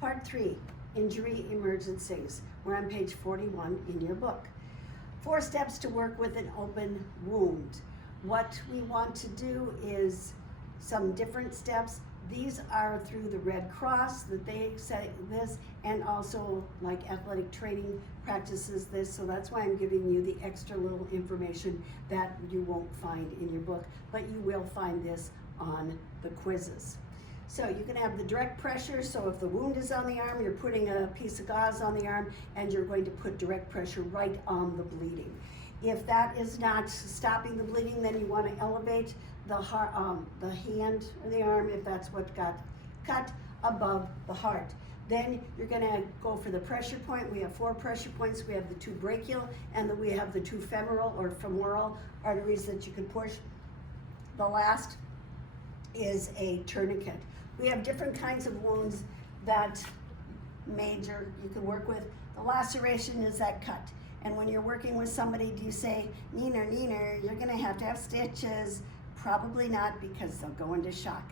Part 3, Injury Emergencies. We're on page 41 in your book. 4 steps to work with an open wound. What we want to do is some different steps. These are through the Red Cross that they say this, and also like athletic training practices this, so that's why I'm giving you the extra little information that you won't find in your book, but you will find this on the quizzes. So you can have the direct pressure, so if the wound is on the arm, you're putting a piece of gauze on the arm and you're going to put direct pressure right on the bleeding. If that is not stopping the bleeding, then you want to elevate the hand or the arm, if that's what got cut, above the heart. Then you're going to go for the pressure point. We have 4 pressure points. We have the 2 brachial, and then we have the 2 femoral or femoral arteries that you can push. The last is a tourniquet. We have different kinds of wounds that you can work with. The laceration is that cut. And when you're working with somebody, do you say, neener, you're gonna have to have stitches? Probably not, because they'll go into shock.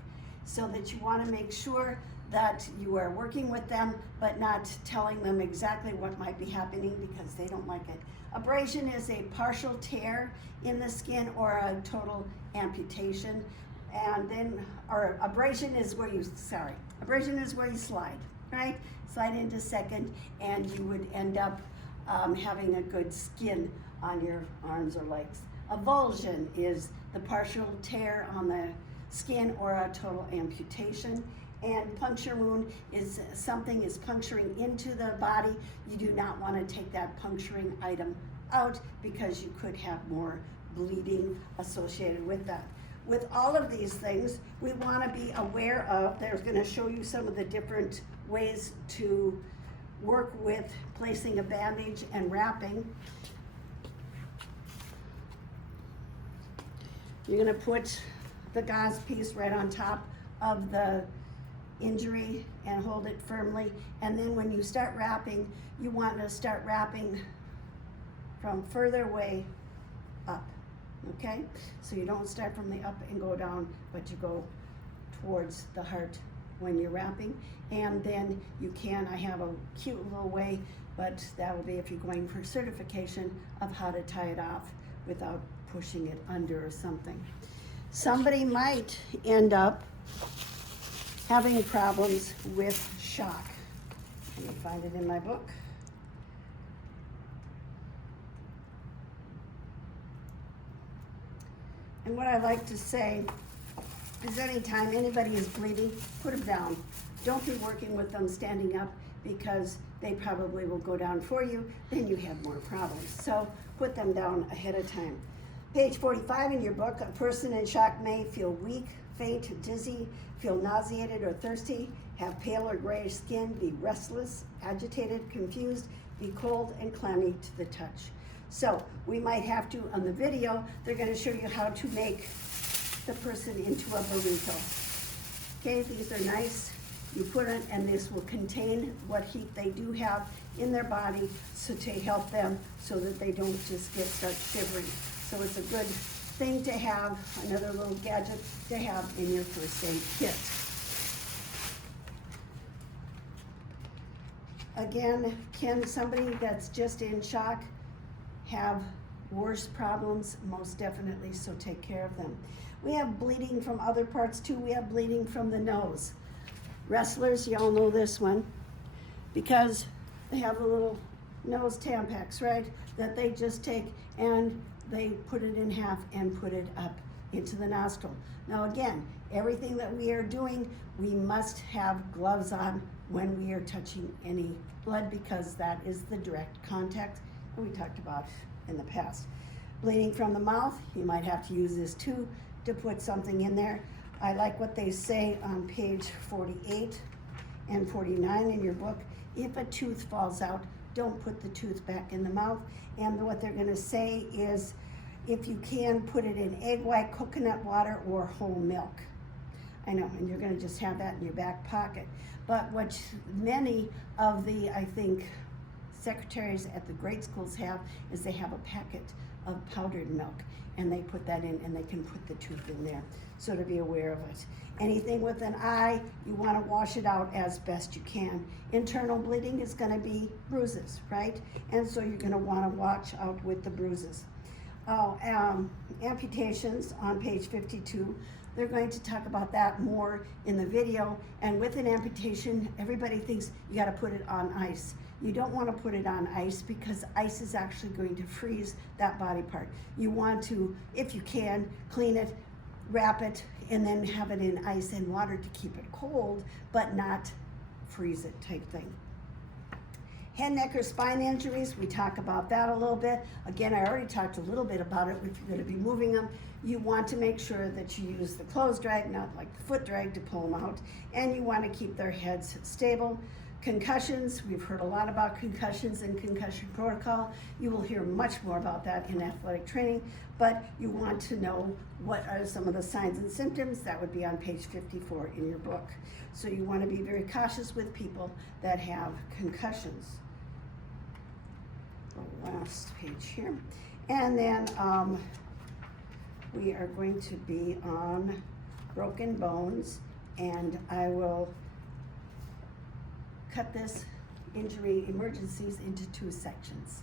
So that you wanna make sure that you are working with them, but not telling them exactly what might be happening because they don't like it. Abrasion is a partial tear in the skin or a total amputation. And then, or abrasion is where you slide, right? Slide into second, and you would end up having a good skin on your arms or legs. Avulsion is the partial tear on the skin or a total amputation. And puncture wound is something is puncturing into the body. You do not want to take that puncturing item out because you could have more bleeding associated with that. With all of these things, we want to be aware of, there's going to show you some of the different ways to work with placing a bandage and wrapping. You're going to put the gauze piece right on top of the injury and hold it firmly. And then when you start wrapping, you want to start wrapping from further away up. Okay, so you don't start from the up and go down, but you go towards the heart when you're wrapping. And then you can, I have a cute little way, but that will be if you're going for certification of how to tie it off without pushing it under or something. Somebody might end up having problems with shock. Let me find it in my book. And what I like to say is anytime anybody is bleeding, put them down. Don't be working with them standing up because they probably will go down for you, then you have more problems. So put them down ahead of time. Page 45 in your book, a person in shock may feel weak, faint, dizzy, feel nauseated or thirsty, have pale or grayish skin, be restless, agitated, confused, be cold and clammy to the touch. So we might have to, on the video, they're going to show you how to make the person into a burrito. Okay, these are nice. You put it, and this will contain what heat they do have in their body, so to help them so that they don't just start shivering. So it's a good thing to have, another little gadget to have in your first aid kit. Again, can somebody that's just in shock have worse problems? Most definitely, so take care of them. We have bleeding from other parts too. We have bleeding from the nose. Wrestlers, y'all know this one, because they have a little nose Tampax, right, that they just take and they put it in half and put it up into the nostril. Now again, everything that we are doing, we must have gloves on when we are touching any blood because that is the direct contact we talked about in the past. Bleeding from the mouth, you might have to use this too to put something in there. I like what they say on page 48 and 49 in your book. If a tooth falls out, don't put the tooth back in the mouth. And what they're gonna say is, if you can, put it in egg white, coconut water, or whole milk. I know, and you're gonna just have that in your back pocket. But what many of the, I think, secretaries at the grade schools have is they have a packet of powdered milk. And they put that in, and they can put the tooth in there, so to be aware of it. Anything with an eye, you want to wash it out as best you can. Internal bleeding is going to be bruises, right? And so you're going to want to watch out with the bruises. Amputations on page 52. They're going to talk about that more in the video. And with an amputation, everybody thinks you got to put it on ice. You don't want to put it on ice because ice is actually going to freeze that body part. You want to, if you can, clean it, wrap it, and then have it in ice and water to keep it cold, but not freeze it type thing. Head, neck, or spine injuries, we talk about that a little bit. Again, I already talked a little bit about it. If you're going to be moving them, you want to make sure that you use the clothes drag, not like the foot drag, to pull them out. And you want to keep their heads stable. Concussions, we've heard a lot about concussions and concussion protocol. You will hear much more about that in athletic training, but you want to know what are some of the signs and symptoms. That would be on page 54 in your book. So you want to be very cautious with people that have concussions. The last page here. And then we are going to be on broken bones, and I will cut this injury emergencies into 2 sections.